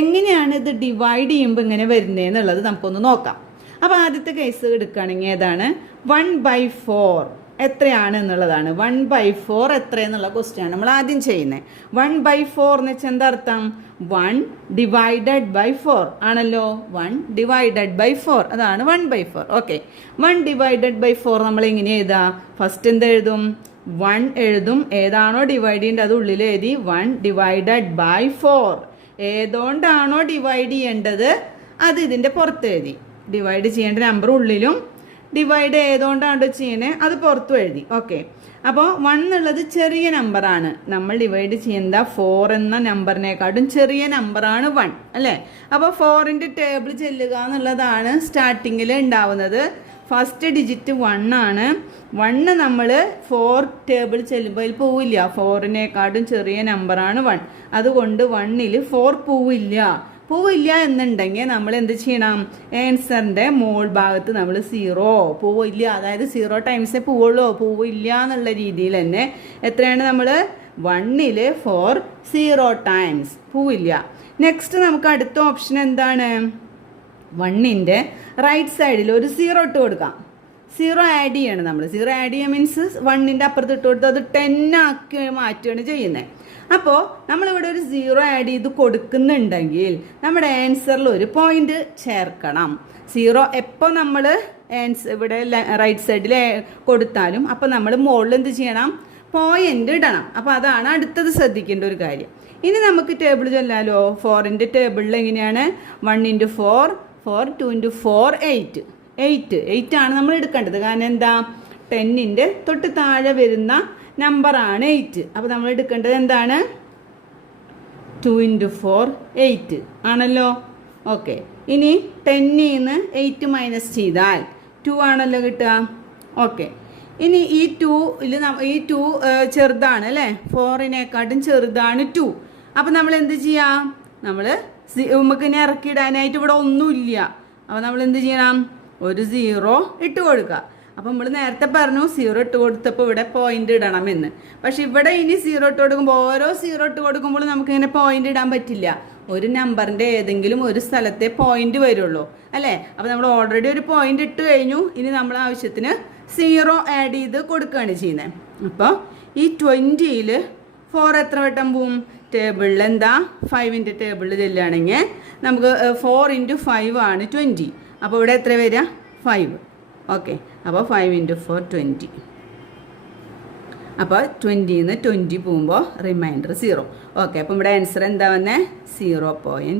എങ്ങനെയാണ് ഇത് ഡിവൈഡ് ചെയ്യുമ്പോൾ ഇങ്ങനെ വരുന്നതെന്നുള്ളത് നമുക്കൊന്ന് നോക്കാം. അപ്പോൾ ആദ്യത്തെ കേസ് എടുക്കുകയാണെങ്കിൽ ഏതാണ്? വൺ ബൈ ഫോർ എത്രയാണ് എന്നുള്ളതാണ്. വൺ ബൈ ഫോർ എത്രയെന്നുള്ള ക്വസ്റ്റ്യാണ് നമ്മൾ ആദ്യം ചെയ്യുന്നത് വൺ ബൈ ഫോർ എന്ന് വെച്ചാൽ എന്താ അർത്ഥം? വൺ ഡിവൈഡഡ് ബൈ ഫോർ ആണല്ലോ? വൺ ഡിവൈഡഡ് ബൈ ഫോർ അതാണ് one by four okay one divided by four നമ്മൾ എങ്ങനെ എഴുതാ? ഫസ്റ്റ് എന്ത് എഴുതും? വൺ എഴുതും. ഏതാണോ ഡിവൈഡ് ചെയ്യേണ്ടത്? അത് ഉള്ളിൽ എഴുതി. വൺ ഡിവൈഡഡ് ബൈ ഫോർ ഏതുകൊണ്ടാണോ ഡിവൈഡ് ചെയ്യേണ്ടത്? അത് ഇതിന്റെ പുറത്ത് എഴുതി. ഡിവൈഡ് ചെയ്യേണ്ട നമ്പർ ഉള്ളിലും ഡിവൈഡ് ചെയ്തുകൊണ്ടാണ് ചെയ്യണേ അത് പുറത്തും എഴുതി. ഓക്കെ അപ്പോൾ വൺ എന്നുള്ളത് ചെറിയ നമ്പറാണ് നമ്മൾ ഡിവൈഡ് ചെയ്യുന്ന ഫോർ എന്ന നമ്പറിനെക്കാട്ടും ചെറിയ നമ്പറാണ് വൺ അല്ലേ? അപ്പോൾ ഫോറിന്റെ ടേബിൾ ചെല്ലുക എന്നുള്ളതാണ് സ്റ്റാർട്ടിങ്ങിൽ ഉണ്ടാവുന്നത്. ഫസ്റ്റ് ഡിജിറ്റ് വൺ ആണ്. വണ്ണ് നമ്മൾ ഫോർ ടേബിൾ ചെല്ലുമ്പോൾ പോവില്ല. ഫോറിനേക്കാട്ടും ചെറിയ നമ്പറാണ് വൺ അതുകൊണ്ട് വണ്ണിൽ ഫോർ പോവില്ല. പോവില്ല എന്നുണ്ടെങ്കിൽ നമ്മൾ എന്ത് ചെയ്യണം? ആൻസറിന്റെ മോൾ ഭാഗത്ത് നമ്മൾ സീറോ പോവില്ല. അതായത് സീറോ ടൈംസേ പോവുള്ളൂ. പോവില്ല എന്നുള്ള രീതിയിൽ തന്നെ എത്രയാണ് നമ്മൾ? വണ്ണിൽ ഫോർ സീറോ ടൈംസ് പോവില്ല. നെക്സ്റ്റ് നമുക്ക് അടുത്ത ഓപ്ഷൻ എന്താണ്? വണ്ണിന്റെ റൈറ്റ് സൈഡിൽ ഒരു സീറോ ഇട്ട് കൊടുക്കാം. സീറോ ആഡ് ചെയ്യണം നമ്മൾ സീറോ ആഡ് ചെയ്യുക മീൻസ് വണ്ണിന്റെ അപ്പുറത്ത് ഇട്ട് കൊടുത്ത് അത് ടെൻ ആക്കി മാറ്റുകയാണ് ചെയ്യുന്നത്. അപ്പോൾ നമ്മളിവിടെ ഒരു സീറോ ആഡ് ചെയ്ത് കൊടുക്കുന്നുണ്ടെങ്കിൽ നമ്മുടെ ആൻസറിൽ ഒരു പോയിന്റ് ചേർക്കണം. സീറോ എപ്പോൾ നമ്മൾ ആൻസർ ഇവിടെ റൈറ്റ് സൈഡിൽ കൊടുത്താലും അപ്പോൾ നമ്മൾ മുകളിൽ എന്ത് ചെയ്യണം? പോയിന്റ് ഇടണം. അപ്പോൾ അതാണ് അടുത്തത് ശ്രദ്ധിക്കേണ്ട ഒരു കാര്യം. ഇനി നമുക്ക് ടേബിൾ ചൊല്ലാലോ? ഫോറിന്റെ ടേബിളിൽ എങ്ങനെയാണ്? One into four four two into four eight. Eight. Eight ആണ് നമ്മൾ എടുക്കേണ്ടത്. കാരണം എന്താ? ടെന്നിന്റെ തൊട്ട് താഴെ വരുന്ന നമ്പറാണ് എയ്റ്റ്. അപ്പോൾ നമ്മൾ എടുക്കേണ്ടത് എന്താണ്? Two into four eight. ആണല്ലോ? ഓക്കെ. ഇനി ടെന്നിൽ നിന്ന് എയ്റ്റ് മൈനസ് ചെയ്താൽ ടു ആണല്ലോ കിട്ടുക? ഓക്കെ. ഇനി ഈ ടു ഈ ടു ചെറുതാണ് അല്ലേ? ഫോറിനെക്കാട്ടും ചെറുതാണ് ടു. അപ്പം നമ്മൾ എന്ത് ചെയ്യാം? നമ്മൾ നമുക്ക് ഇനി ഇറക്കിയിടാനായിട്ട് ഇവിടെ ഒന്നുമില്ല. അപ്പോൾ നമ്മൾ എന്ത് ചെയ്യണം? ഒരു സീറോ ഇട്ട് കൊടുക്കുക. അപ്പം നമ്മൾ നേരത്തെ പറഞ്ഞു സീറോ ഇട്ട് കൊടുത്തപ്പോൾ ഇവിടെ പോയിന്റ് ഇടണം എന്ന് പക്ഷെ ഇവിടെ ഇനി സീറോ ഇട്ട് കൊടുക്കുമ്പോൾ ഓരോ സീറോ ഇട്ട് കൊടുക്കുമ്പോൾ നമുക്ക് ഇങ്ങനെ പോയിന്റ് ഇടാൻ പറ്റില്ല. ഒരു നമ്പറിന്റെ ഏതെങ്കിലും ഒരു സ്ഥലത്തെ പോയിന്റ് വരുള്ളൂ. അല്ലേ? അപ്പോൾ നമ്മൾ ഓൾറെഡി ഒരു പോയിന്റ് ഇട്ട് കഴിഞ്ഞു. ഇനി നമ്മൾ ആവശ്യത്തിന് സീറോ ആഡ് ചെയ്ത് കൊടുക്കുകയാണ് ചെയ്യുന്നത്. അപ്പോൾ ഈ ട്വന്റിയിൽ ഫോർ എത്ര വട്ടം പോവും? ടേബിളിൽ എന്താ? ഫൈവിന്റെ ടേബിളിൽ ചെല്ലുകയാണെങ്കിൽ നമുക്ക് ഫോർ ഇന്റു ഫൈവ് ആണ് ട്വന്റി അപ്പോൾ ഇവിടെ എത്ര വരിക? ഫൈവ് ഓക്കെ അപ്പോൾ ഫൈവ് ഇന്റു ഫോർ ട്വന്റി അപ്പോൾ ട്വന്റിന്ന് ട്വന്റി പോകുമ്പോൾ റിമൈൻഡർ സീറോ ഓക്കെ അപ്പോൾ ഇവിടെ ആൻസർ എന്താ വന്നേ? Zero point